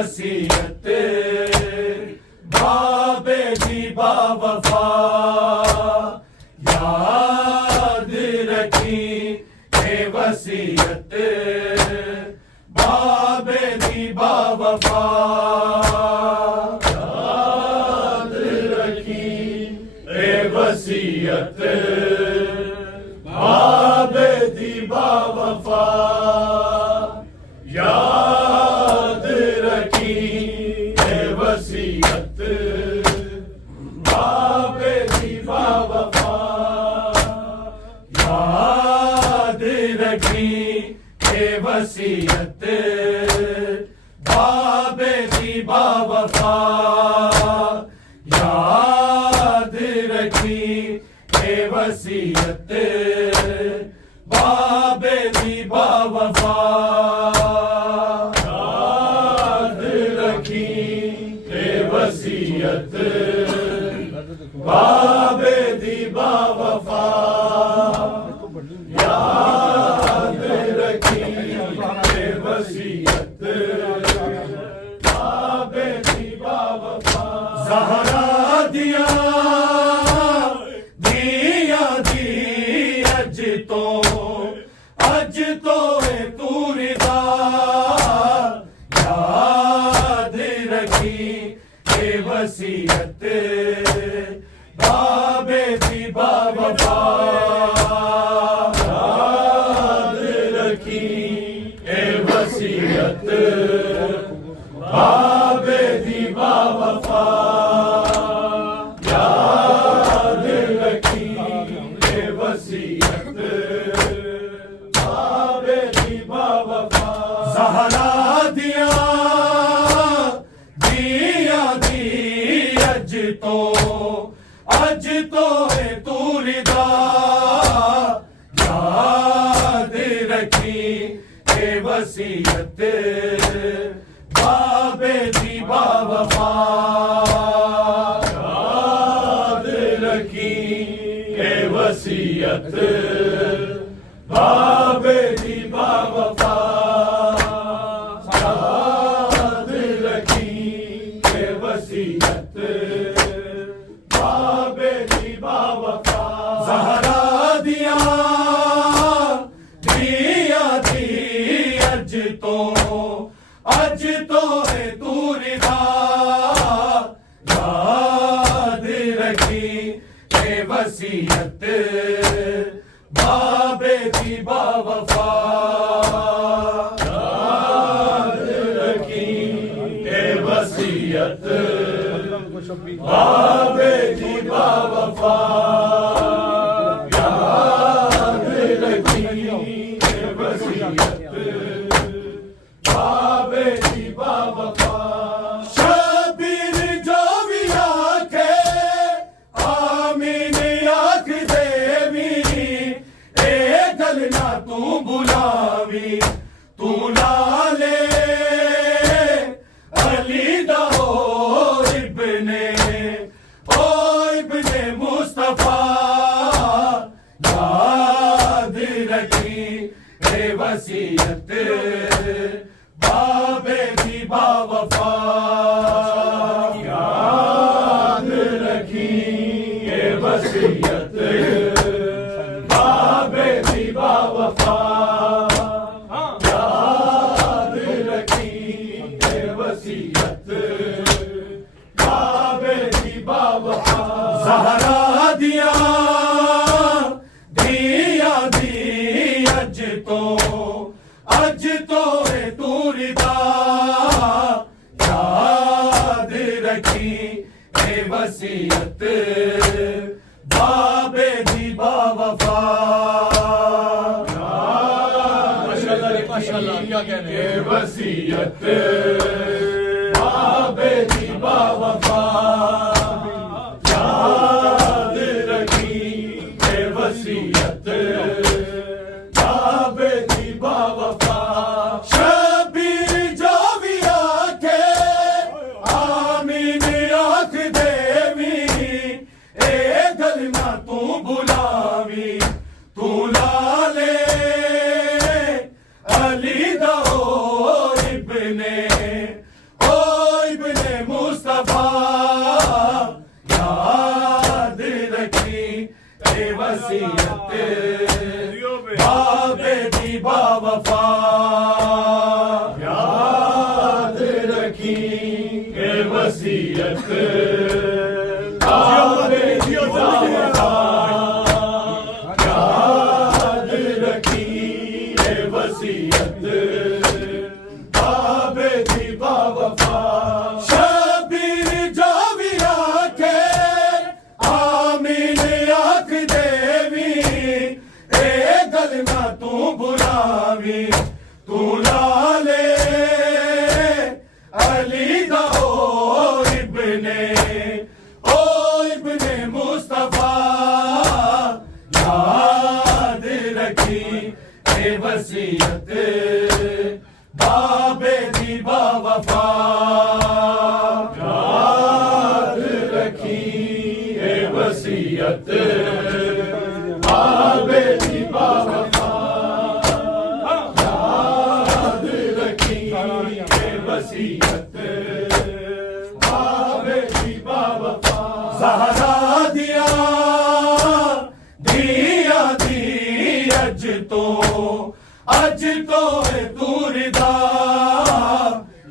वसीयत बाबे दी बावफा याद रखी ए वसीयत बाबे दी बावफा याद रखी ए वसीयत बाबे दी बावफा याद रखी ए वसीयत बाबे दी बावफा याद रखी ए वसीयत बाबे दी बावफा याद रखी ए वसीयत बाबे दी बावफा याद रखी ए वसीयत बाबे दी बावफा याद रखी ए वसीयत बाबे दी बावफा ज़हरा दिया अज तो है तू रिदा याद रखी ए वसीयत बाबे दी बावफा याद रखी ए वसीयत बाबे दी बावफा याद रखी ए वसीयत ज़हरा दिया दी अज तो है तू रिदा याद रखी ए वसीयत बाबे दी बावफा याद रखी ए वसीयत बाबे दी बावफा याद रखी ए वसीयत बाबे दी बावफा ज़हरा दिया दी अज तो है तू रिदा याद रखी ए वसीयत बाबे दी बावफा याद रखी ए वसीयत बाबे दी बावफा याद रखी ए वसीयत बाबे दी बावफा शबीर जो भी आखे आमीन आख देवी ए गल ना तू बुलावी तू लाले अली दा इब्ने मुस्तफा याद रखी ए वसीयत बाबे दी बावफा याद रखी ए वसीयत बाबे दी बावफा याद रखी ए वसीयत बाबे दी बावफा ज़हरा दिया दी अज तो है तू रिदा याद रखी ए वसीयत बाबे दी बावफा माशाअल्लाह क्या कह रहे हैं वसीयत बाबे दी बावफा याद रखी ए वसीयत बाबे दी बावफा शबीर जो भी आखे आमीन आख देवी ए गल ना तू बुलावी तू लाले अली दा इब्ने ओ बाबे दी बावफा याद रखी ये वसीयत बाबे दी बावफा शबीर जो भी आखे आमीन आख देवी ए गल ना तू बुलावी तू लाले अली दा इब्ने मुस्तफा याद रखी ए वसीयत बाबे दी बावफा याद रखी ए वसीयत बाबे दी बावफा याद रखी ए वसीयत बाबे दी बावफा ज़हरा दिया दिया दी अज तो है तू रिदा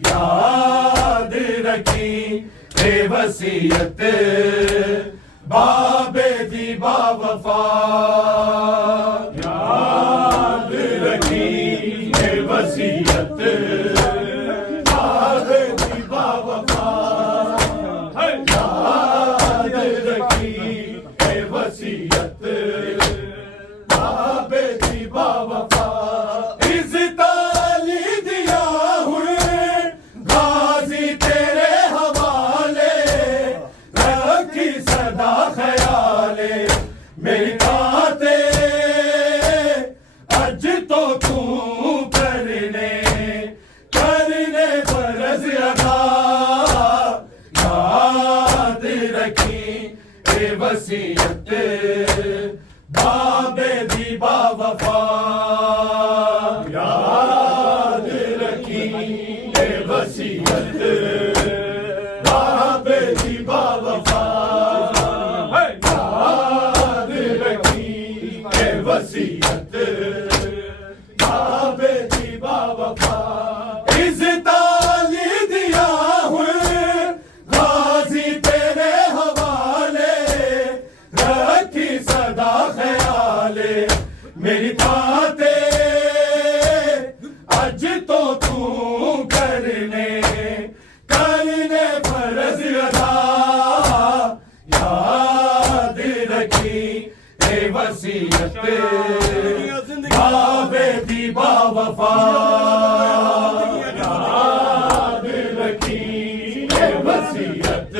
याद रखी ए वसीयत बाबे दी बावफा याद रखी ए वसीयत बाबे दी बावफा याद रखी ए वसीयत बाबे दी बावफा इज़्ज़त अली दिया हुए गाजी तेरे हवाले रखी सदा ख्याले मेरी बातें अज तो तू करने फर्ज अदा याद रखी ए वसीयत बाबे दी बावफा याद रखी ए वसीयत बाबे दी बावफा याद रखी ए वसीयत बाबे दी बावफा इज़्ज़त अली दिया हुए गाजी तेरे हवाले रखी सदा ख्याले मेरी बातें अज तो तू करने फर्ज अदा याद रखी ए वसीयत बाबे दी बावफा याद रखी ए वसीयत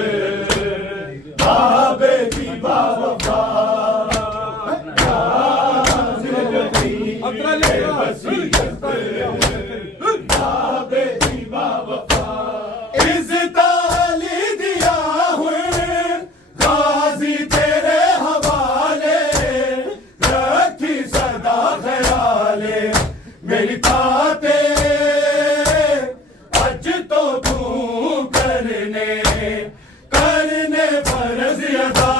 बाबे दी बावफा याद रखी ए वसीयत बाबे दी बावफा इज़्ज़त अली दिया हुए गाजी तेरे हवाले रखी सदा ख्याले मेरी बातें अज तो तू करने फर्ज अदा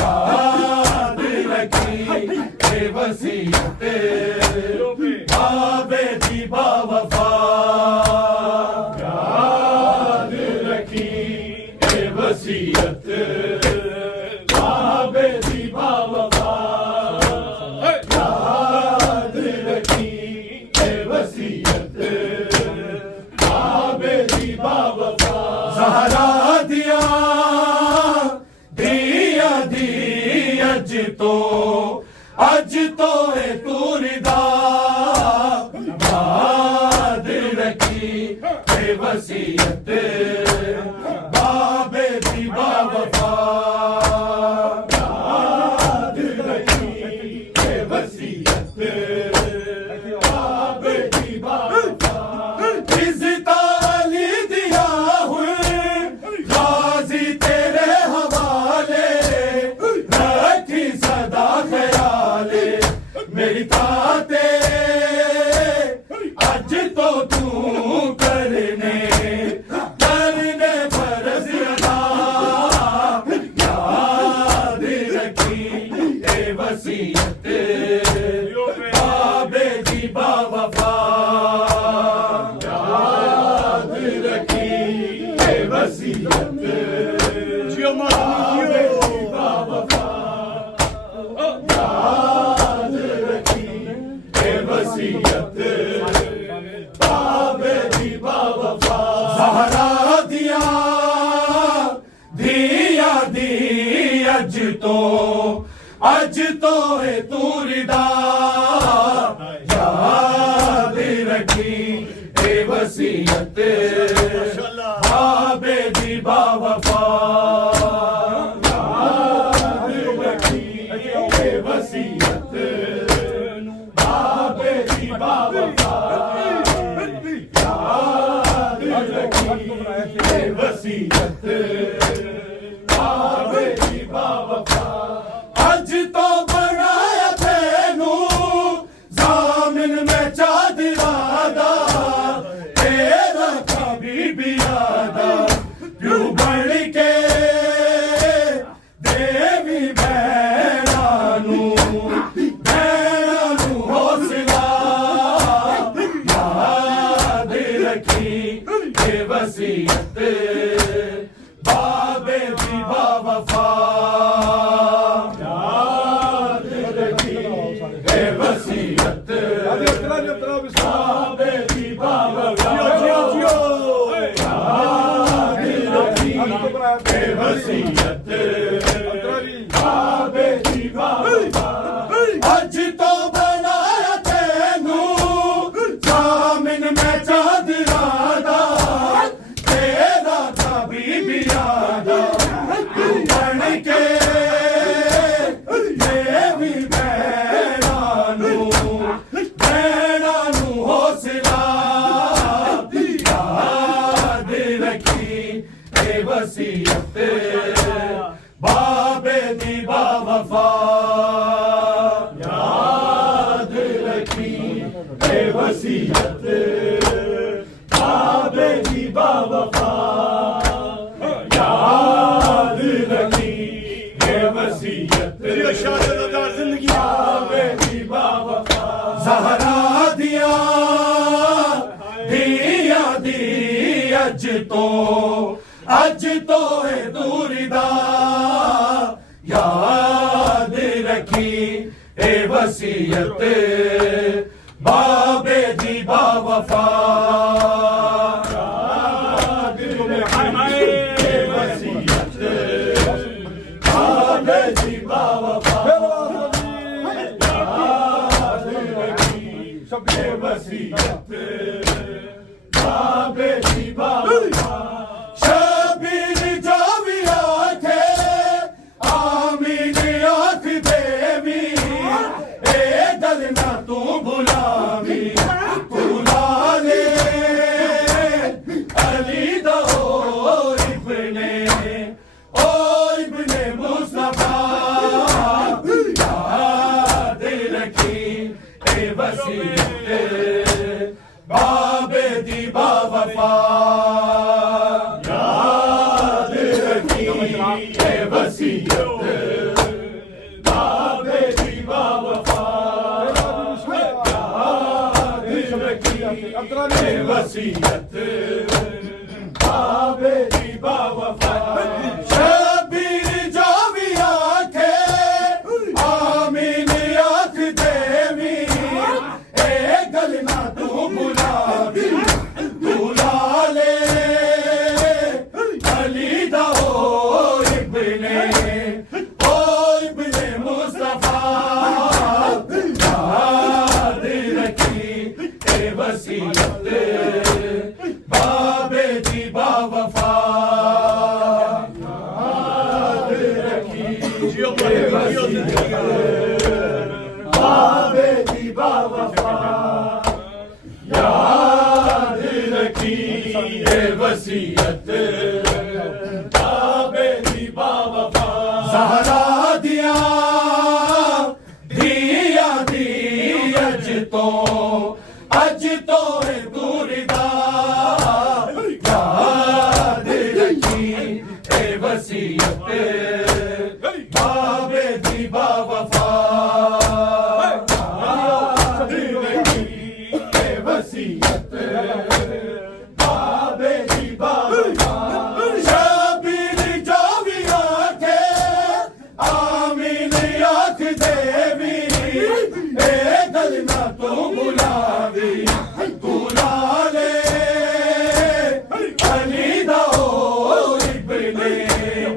याद रखी ए वसीयत बाबे दी बावफा याद रखी ए वसीयत बाबे दी बावफा याद रखी ए वसीयत बाबे दी बावफा ज़हरा दिया अज तो है तू रिदा याद रखी ए वसीयत बाबे दी बावफा याद रखी ए वसीयत बाबे दी बावफा इज़्ज़त अली दिया हुए गाजी तेरे हवाले रखी सदा ख्याले मेरी बातें अज तो तू करने वसीयत जियो मां दी बावफा याद रखी ए वसीयत बाबे दी बावफा ज़हरा दिया दिया दी अज तो है तू रिदा याद रखी ए वसीयत बाबे दी बावफा याद रखी ए वसीयत बाबे दी बावफा याद रखी ए वसीयत बाबे दी बावफा अज तो बनाया तेनू जामिन में चादरा दा तेरा कभी भी यादा क्यों बन के देवी बहनानू हौसला याद रखी ए वसीयत बाबे दी बावफा वसीयत बाबे दी बावफा वसीयत बाबे दी बावफा अज तो बनाया तेनू जामिन में चादरा दा तेरा कभी भी यादा तू बन के देवी हौसला याद रखी ए वसीयत बाबे दी बावफा याद रखी ए वसीयत बाबे दी बावफा याद रखी ए वसीयत बाबे दी बावफा ज़हरा दिया अज तो है दूरिदा याद रखी ए वसीयत बाबे दी बावफा याद रखी ए वसीयत बाबे दी बावफा याद रखी ए वसीयत बाबे दी बावफा शबीर जो भी आखे आमीन आख देवी ए गल ना तू भुलावी भुला ले अली दो इब्ने मुस्तफा याद रखी ए वसीयत बाबे दी बावफा याद रखी ए वसीयत बाबे दी बावफा याद रखी ए वसीयत बाबे दी बावफा शबीर जो भी आखे आमीन आख देवी ए गल ना तू भुलावी भुला ले अली दा इब्ने मुस्तफा याद रखी ए वसीयत बाबे दी बावफा याद रखी ए वसीयत बाबे दी बावफा याद रखी ए वसीयत बाबे दी बावफा ज़हरा दिया अज तो है दूरिदा याद रखी ए वसीयत बाबे दी बावफा याद रखी ए वसीयत बाबे दी बावफा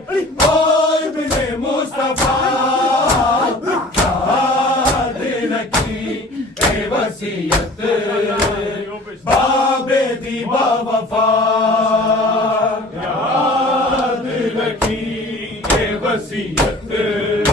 ओए बिने मुस्तफा याद रखी ए वसीयत बाबे दी बावफा याद रखी ए वसीयत